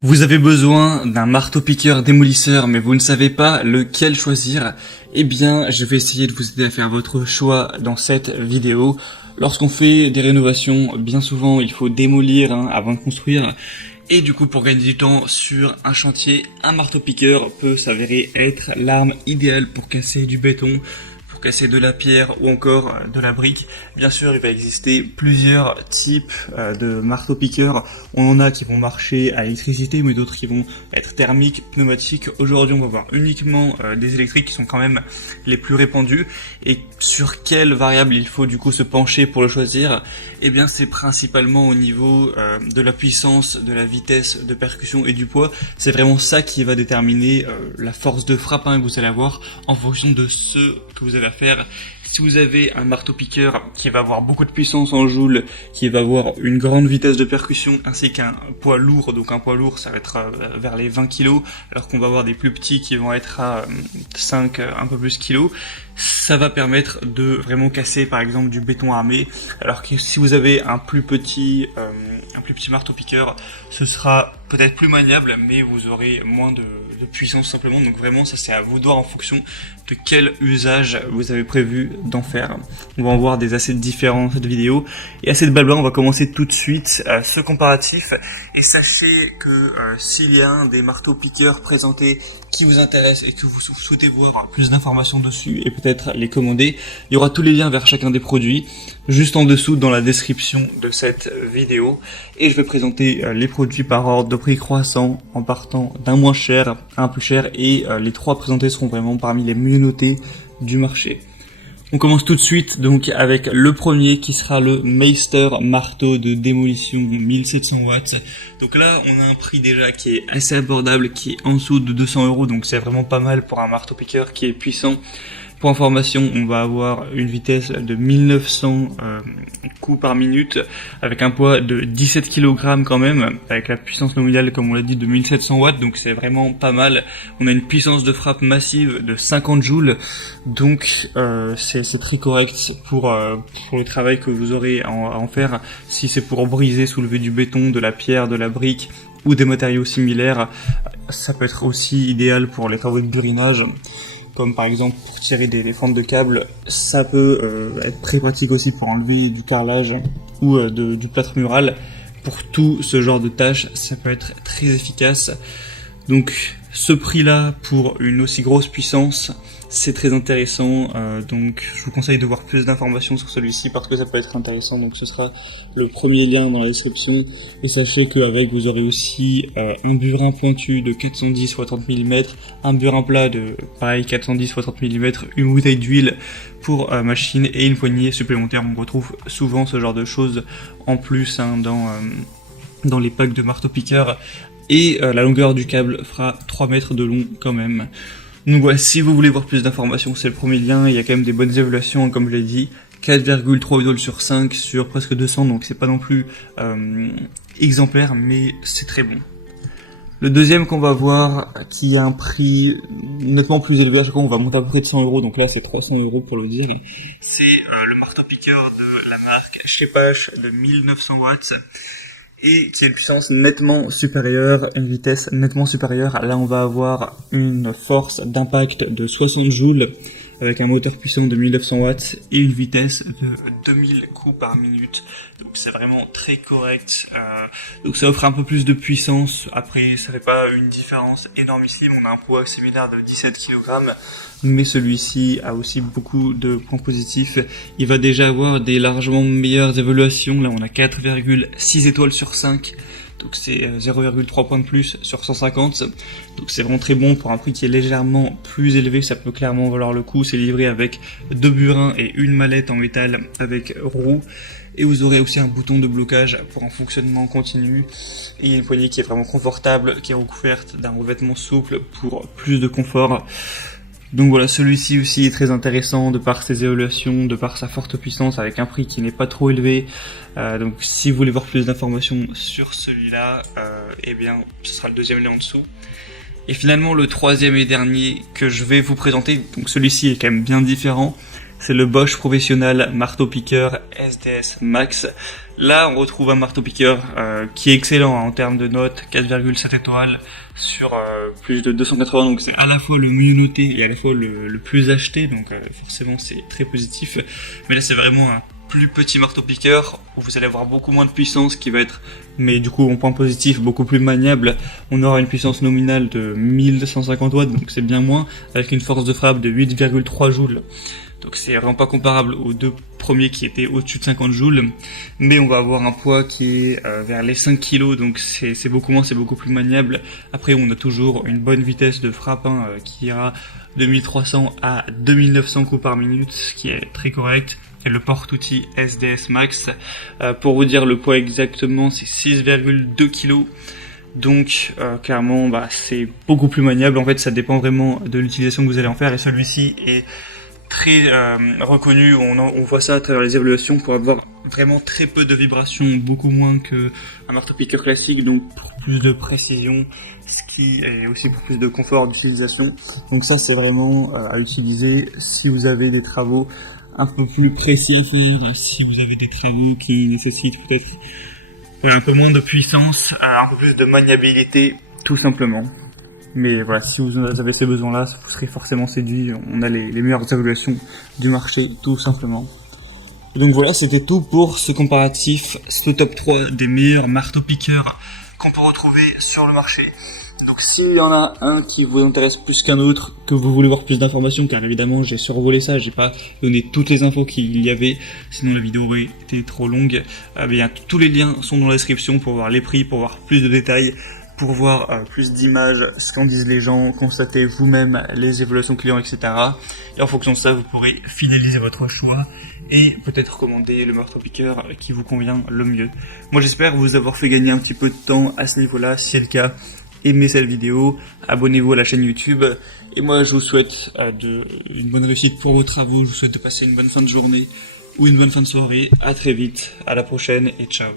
Vous avez besoin d'un marteau-piqueur démolisseur, mais vous ne savez pas lequel choisir. Eh bien, je vais essayer de vous aider à faire votre choix dans cette vidéo. Lorsqu'on fait des rénovations, bien souvent, il faut démolir avant de construire. Et du coup, pour gagner du temps sur un chantier, un marteau-piqueur peut s'avérer être l'arme idéale pour casser du béton, pour casser de la pierre ou encore de la brique. Bien sûr, il va exister plusieurs types de marteaux-piqueurs. On en a qui vont marcher à l'électricité, mais d'autres qui vont être thermiques, pneumatiques. Aujourd'hui, on va voir uniquement des électriques qui sont quand même les plus répandus. Et sur quelle variable il faut du coup se pencher pour le choisir? Eh bien, c'est principalement au niveau de la puissance, de la vitesse de percussion et du poids. C'est vraiment ça qui va déterminer la force de frappe que vous allez avoir en fonction de ce que vous avez à faire. Si vous avez un marteau-piqueur qui va avoir beaucoup de puissance en joules, qui va avoir une grande vitesse de percussion ainsi qu'un poids lourd, donc un poids lourd ça va être vers les 20 kg, alors qu'on va avoir des plus petits qui vont être à 5, un peu plus kilos, ça va permettre de vraiment casser par exemple du béton armé, alors que si vous avez un plus petit marteau-piqueur, ce sera peut-être plus maniable, mais vous aurez moins de puissance simplement. Donc vraiment, ça c'est à vous de voir en fonction de quel usage vous avez prévu d'en faire. On va en voir des assez différents dans cette vidéo. Et assez de blabla, on va commencer tout de suite ce comparatif. Et sachez que s'il y a un des marteaux-piqueurs présentés qui vous intéresse et que vous souhaitez voir plus d'informations dessus et peut-être les commander, il y aura tous les liens vers chacun des produits juste en dessous dans la description de cette vidéo. Et je vais présenter les produits par ordre de prix croissant en partant d'un moins cher à un plus cher, et les trois présentés seront vraiment parmi les mieux notés du marché. On commence tout de suite donc avec le premier qui sera le Meister marteau de démolition 1700 watts. Donc là on a un prix déjà qui est assez abordable, qui est en dessous de 200 €, donc c'est vraiment pas mal pour un marteau piqueur qui est puissant. Pour information, on va avoir une vitesse de 1900 coups par minute, avec un poids de 17 kg quand même, avec la puissance nominale, comme on l'a dit, de 1700 watts, donc c'est vraiment pas mal. On a une puissance de frappe massive de 50 joules, donc c'est très correct pour le travail que vous aurez à en faire. Si c'est pour briser, soulever du béton, de la pierre, de la brique, ou des matériaux similaires, ça peut être aussi idéal pour les travaux de burinage, comme par exemple pour tirer des fentes de câbles. Ça peut être très pratique aussi pour enlever du carrelage ou du plâtre mural. Pour tout ce genre de tâches, ça peut être très efficace. Donc ce prix-là pour une aussi grosse puissance, c'est très intéressant. Donc je vous conseille de voir plus d'informations sur celui-ci parce que ça peut être intéressant. Donc ce sera le premier lien dans la description. Et sachez qu'avec vous aurez aussi un burin pointu de 410 x 30 mm, un burin plat de pareil 410 x 30 mm, une bouteille d'huile pour machine et une poignée supplémentaire. On retrouve souvent ce genre de choses en plus dans les packs de marteau-piqueur. Et la longueur du câble fera 3 mètres de long quand même. Donc voilà, si vous voulez voir plus d'informations, c'est le premier lien. Il y a quand même des bonnes évaluations, comme je l'ai dit, 4,3 idoles sur 5 sur presque 200, donc c'est pas non plus exemplaire, mais c'est très bon. Le deuxième qu'on va voir, qui a un prix nettement plus élevé, à chaque fois on va monter à peu près de 100 €, donc là c'est 300 € pour le dire, c'est le marteau-piqueur de la marque Schepasch de 1900 watts. Et qui a une puissance nettement supérieure, une vitesse nettement supérieure. Là, on va avoir une force d'impact de 60 joules avec un moteur puissant de 1900 watts et une vitesse de 2000 coups par minute. Donc c'est vraiment très correct. Donc ça offre un peu plus de puissance. Après, ça fait pas une différence énormissime. On a un poids similaire de 17 kg. Mais celui-ci a aussi beaucoup de points positifs. Il va déjà avoir des largement meilleures évaluations. Là, on a 4,6 étoiles sur 5. Donc c'est 0,3 points de plus sur 150. Donc c'est vraiment très bon pour un prix qui est légèrement plus élevé. Ça peut clairement valoir le coup. C'est livré avec 2 burins et une mallette en métal avec roue. Et vous aurez aussi un bouton de blocage pour un fonctionnement continu. Et une poignée qui est vraiment confortable, qui est recouverte d'un revêtement souple pour plus de confort. Donc voilà, celui-ci aussi est très intéressant de par ses évaluations, de par sa forte puissance, avec un prix qui n'est pas trop élevé. Donc si vous voulez voir plus d'informations sur celui-là, eh bien ce sera le deuxième lien en dessous. Et finalement le troisième et dernier que je vais vous présenter, donc celui-ci est quand même bien différent. c'est le Bosch Professionnal marteau-piqueur SDS Max. Là, on retrouve un marteau-piqueur qui est excellent en termes de notes, 4,7 étoiles sur plus de 280, donc c'est à la fois le mieux noté et à la fois le plus acheté, donc forcément c'est très positif. Mais là, c'est vraiment un plus petit marteau-piqueur où vous allez avoir beaucoup moins de puissance qui va être, mais du coup en point positif, beaucoup plus maniable. On aura une puissance nominale de 1250 watts, donc c'est bien moins, avec une force de frappe de 8,3 joules. Donc c'est vraiment pas comparable aux deux premiers qui étaient au-dessus de 50 joules, mais on va avoir un poids qui est vers les 5 kg, donc c'est beaucoup moins, c'est beaucoup plus maniable. Après on a toujours une bonne vitesse de frappe qui ira de 1300 à 2900 coups par minute, ce qui est très correct. Et le porte-outil SDS Max, pour vous dire le poids exactement, c'est 6,2 kg. Donc clairement c'est beaucoup plus maniable. En fait ça dépend vraiment de l'utilisation que vous allez en faire, et celui-ci est très reconnu, on voit ça à travers les évaluations pour avoir vraiment très peu de vibrations, beaucoup moins que un marteau-piqueur classique, donc pour plus de précision, ce qui est aussi pour plus de confort d'utilisation. Donc ça c'est vraiment à utiliser si vous avez des travaux un peu plus précis à faire, si vous avez des travaux qui nécessitent peut-être un peu moins de puissance, un peu plus de maniabilité, tout simplement. Mais voilà, si vous avez ces besoins-là, vous serez forcément séduit. On a les meilleures évaluations du marché, tout simplement. Et donc voilà, c'était tout pour ce comparatif, ce top 3 des meilleurs marteaux-piqueurs qu'on peut retrouver sur le marché. Donc s'il y en a un qui vous intéresse plus qu'un autre, que vous voulez voir plus d'informations, car évidemment j'ai survolé ça, j'ai pas donné toutes les infos qu'il y avait, sinon la vidéo aurait été trop longue, bien, tous les liens sont dans la description pour voir les prix, pour voir plus de détails, pour voir plus d'images, ce qu'en disent les gens, constater vous-même les évaluations clients, etc. Et en fonction de ça, vous pourrez fidéliser votre choix et peut-être commander le marteau-piqueur qui vous convient le mieux. Moi j'espère vous avoir fait gagner un petit peu de temps à ce niveau-là. Si c'est le cas, aimez cette vidéo, abonnez-vous à la chaîne YouTube, et moi je vous souhaite une bonne réussite pour vos travaux, je vous souhaite de passer une bonne fin de journée ou une bonne fin de soirée. À très vite, à la prochaine et ciao.